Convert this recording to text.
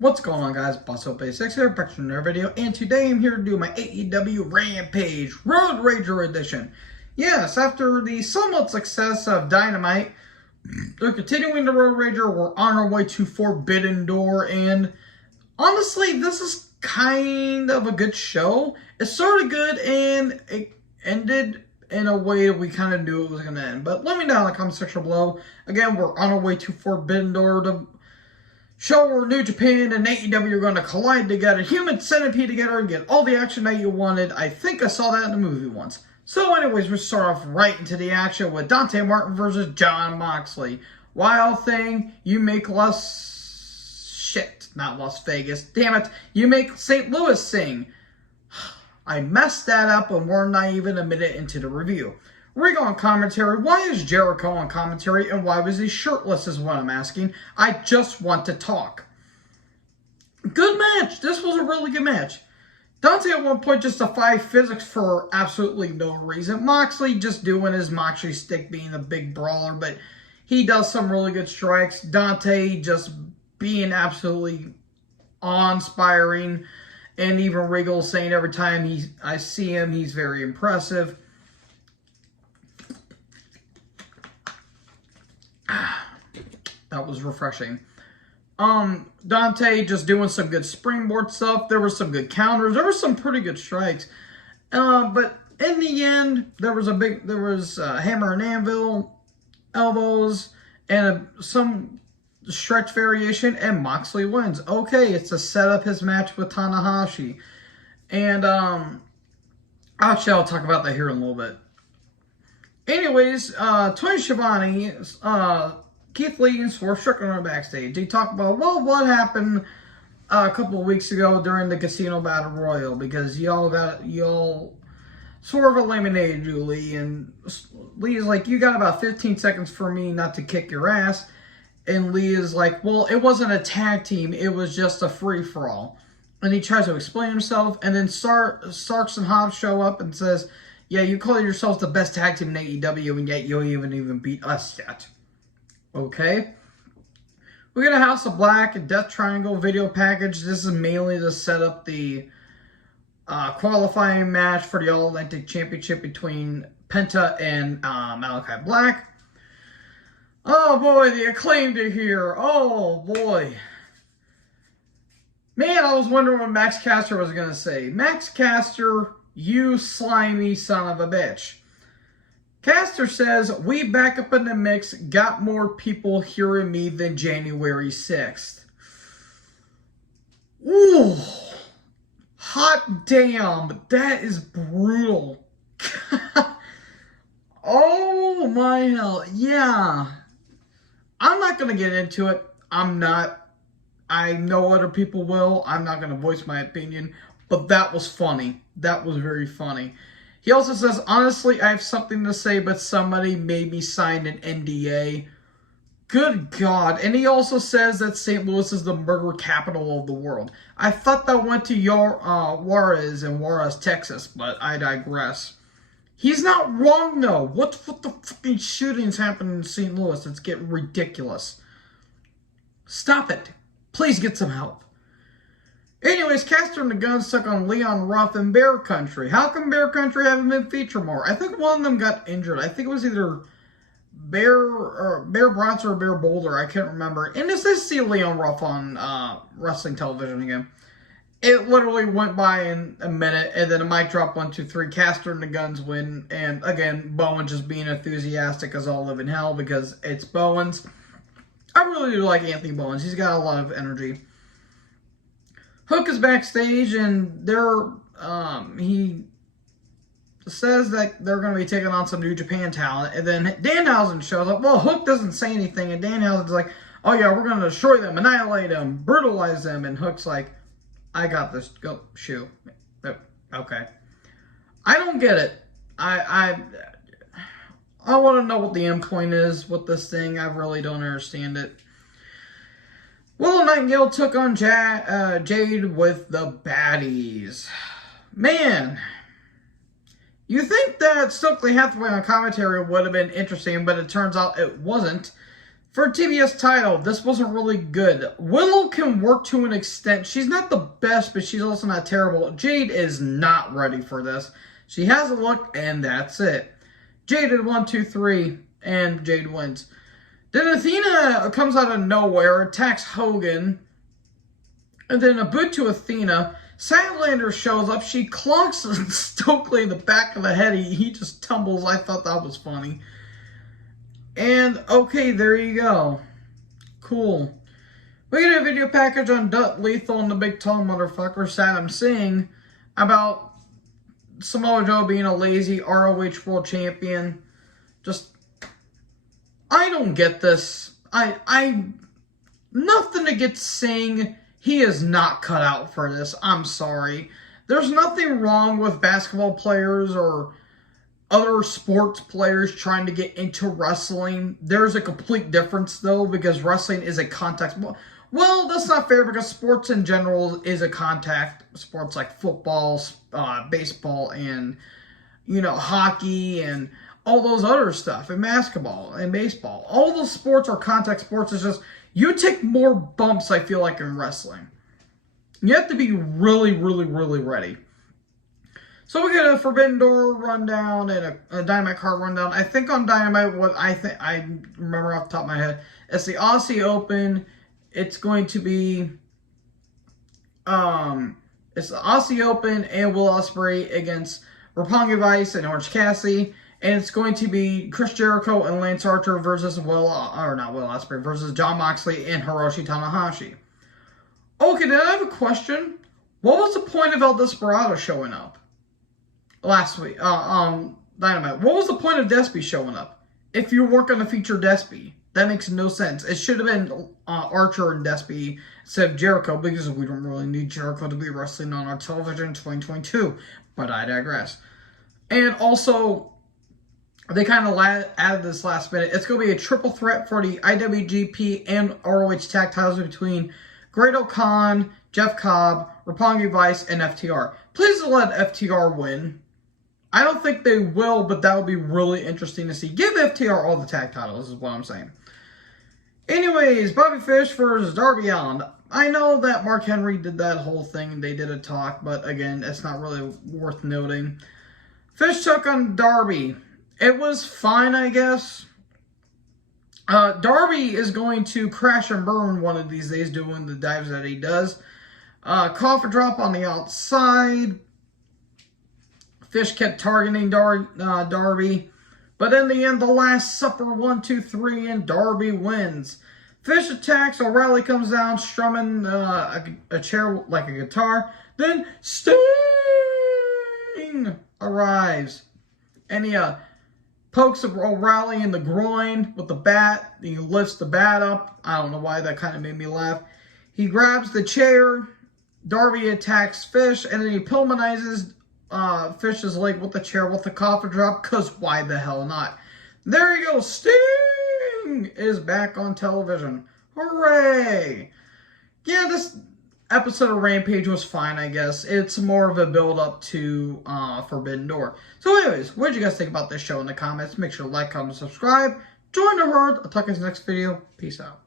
What's going on, guys? BossOp86 here, back to another video, and today I'm here to do my AEW Rampage Road Rager edition. Yes, after the somewhat success of Dynamite, they're continuing the Road Rager. We're on our way to Forbidden Door, and honestly, this is kind of a good show. It's sort of good, and it ended in a way that we kind of knew it was going to end. But let me know in the comment section below. Again, we're on our way to Forbidden Door to show where New Japan and AEW are going to collide together, human centipede together, and get all the action that you wanted. I think I saw that in the movie once. So anyways, we'll start off right into the action with Dante Martin versus Jon Moxley. Wild thing, you make not Las Vegas, damn it, you make St. Louis sing. I messed that up and we're not even a minute into the review. Regal on commentary. Why is Jericho on commentary and why was he shirtless is what I'm asking. I just want to talk. Good match. This was a really good match. Dante at one point just defied physics for absolutely no reason. Moxley just doing his Moxley stick, being a big brawler, but he does some really good strikes. Dante just being absolutely awe-inspiring, and even Regal saying every time I see him, he's very impressive. That was refreshing. Dante just doing some good springboard stuff. There were some good counters. There were some pretty good strikes. But in the end, there was hammer and anvil, elbows, and some stretch variation, and Moxley wins. Okay, it's to set up his match with Tanahashi. And, actually, I'll talk about that here in a little bit. Anyways, Tony Schiavone, Keith Lee and Swerve Strickland are backstage. They talk about, well, what happened a couple of weeks ago during the Casino Battle Royal, because y'all Swerve eliminated you, Lee, and Lee's like, you got about 15 seconds for me not to kick your ass, and Lee is like, well, it wasn't a tag team, it was just a free-for-all, and he tries to explain himself, and then Starks and Hobbs show up and says, yeah, you call yourselves the best tag team in AEW, and yet you don't even beat us yet. Okay. We got a House of Black and Death Triangle video package. This is mainly to set up the qualifying match for the All-Atlantic Championship between Penta and Malachi Black. Oh boy, the Acclaimed are here. Oh boy. Man, I was wondering what Max Caster was going to say. Max Caster, you slimy son of a bitch. Caster says, we back up in the mix, got more people hearing me than January 6th. Ooh, hot damn, that is brutal. Oh my hell, yeah. I'm not going to get into it. I'm not. I know other people will. I'm not going to voice my opinion, but that was funny. That was very funny. He also says, honestly, I have something to say, but somebody made me sign an NDA. Good God. And he also says that St. Louis is the murder capital of the world. I thought that went to Juarez in Juarez, Texas, but I digress. He's not wrong, though. What the fucking shootings happening in St. Louis? It's getting ridiculous. Stop it. Please get some help. Anyways, Caster and the Guns took on Leon Ruff and Bear Country. How come Bear Country haven't been featured more? I think one of them got injured. I think it was either Bear Bronson or Bear Boulder. I can't remember. And this is see Leon Ruff on wrestling television again. It literally went by in a minute, and then a mic drop 1, 2, 3. Caster and the Guns win. And again, Bowen just being enthusiastic as all live in hell because it's Bowens. I really do like Anthony Bowens. He's got a lot of energy. Hook is backstage, and he says that they're going to be taking on some New Japan talent, and then Danhausen shows up. Well, Hook doesn't say anything, and Danhausen's like, oh yeah, we're going to destroy them, annihilate them, brutalize them, and Hook's like, I got this, go, shoo. Okay. I don't get it. I want to know what the end point is with this thing. I really don't understand it. Willow Nightingale took on Jade with the baddies. Man, you think that Stokely Hathaway on commentary would have been interesting, but it turns out it wasn't. For TBS title, this wasn't really good. Willow can work to an extent. She's not the best, but she's also not terrible. Jade is not ready for this. She has a look, and that's it. Jade did 1, 2, 3, and Jade wins. Then Athena comes out of nowhere, attacks Hogan, and then a boot to Athena. Statlander shows up. She clunks Stokely in the back of the head. He just tumbles. I thought that was funny. And, okay, there you go. Cool. We get a video package on Dut Lethal and the big tall motherfucker, Saddam Singh, about Samoa Joe being a lazy ROH World Champion. Just, I don't get this. Nothing against Singh. He is not cut out for this. I'm sorry. There's nothing wrong with basketball players or other sports players trying to get into wrestling. There's a complete difference, though, because wrestling is a contact. Well, that's not fair because sports in general is a contact. Sports like football, baseball, and, hockey, and all those other stuff, and basketball, and baseball. All those sports are contact sports. It's just, you take more bumps, I feel like, in wrestling. You have to be really, really, really ready. So we get a Forbidden Door rundown and a Dynamite card rundown. I think on Dynamite, what I remember off the top of my head, it's the Aussie Open. It's going to be, it's the Aussie Open and Will Ospreay against Roppongi Vice and Orange Cassidy. And it's going to be Chris Jericho and Lance Archer versus not Will Ospreay, versus Jon Moxley and Hiroshi Tanahashi. Okay, then I have a question. What was the point of El Desperado showing up last week? Dynamite. What was the point of Despy showing up if you weren't going to feature Despy? That makes no sense. It should have been Archer and Despy instead of Jericho, because we don't really need Jericho to be wrestling on our television in 2022. But I digress. And also, they kind of added this last minute. It's going to be a triple threat for the IWGP and ROH tag titles between Great-O-Khan, Jeff Cobb, Roppongi Vice, and FTR. Please let FTR win. I don't think they will, but that would be really interesting to see. Give FTR all the tag titles, is what I'm saying. Anyways, Bobby Fish versus Darby Allin. I know that Mark Henry did that whole thing. They did a talk, but again, it's not really worth noting. Fish took on Darby. It was fine, I guess. Darby is going to crash and burn one of these days doing the dives that he does. Coffin drop on the outside. Fish kept targeting Darby. But in the end, the Last Supper, 1, 2, 3, and Darby wins. Fish attacks. O'Reilly comes down, strumming a chair like a guitar. Then Sting arrives. And he pokes O'Reilly in the groin with the bat. He lifts the bat up. I don't know why, that kind of made me laugh. He grabs the chair. Darby attacks Fish, and then he Pillmanizes Fish's leg with the chair with the coffin drop, because why the hell not? There you go. Sting is back on television. Hooray! Yeah, this episode of Rampage was fine, I guess. It's more of a build-up to Forbidden Door. So anyways, what did you guys think about this show in the comments? Make sure to like, comment, subscribe. Join the herd. I'll talk to you in the next video. Peace out.